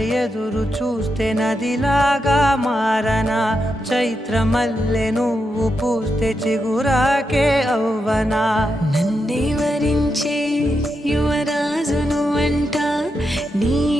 ఎదురు చూస్తే నదిలాగా మారనా, చైత్రమల్లె నువ్వు పూస్తే చిగురాకే అవ్వనా. నన్నే వరించే యువరాజును అంట నీ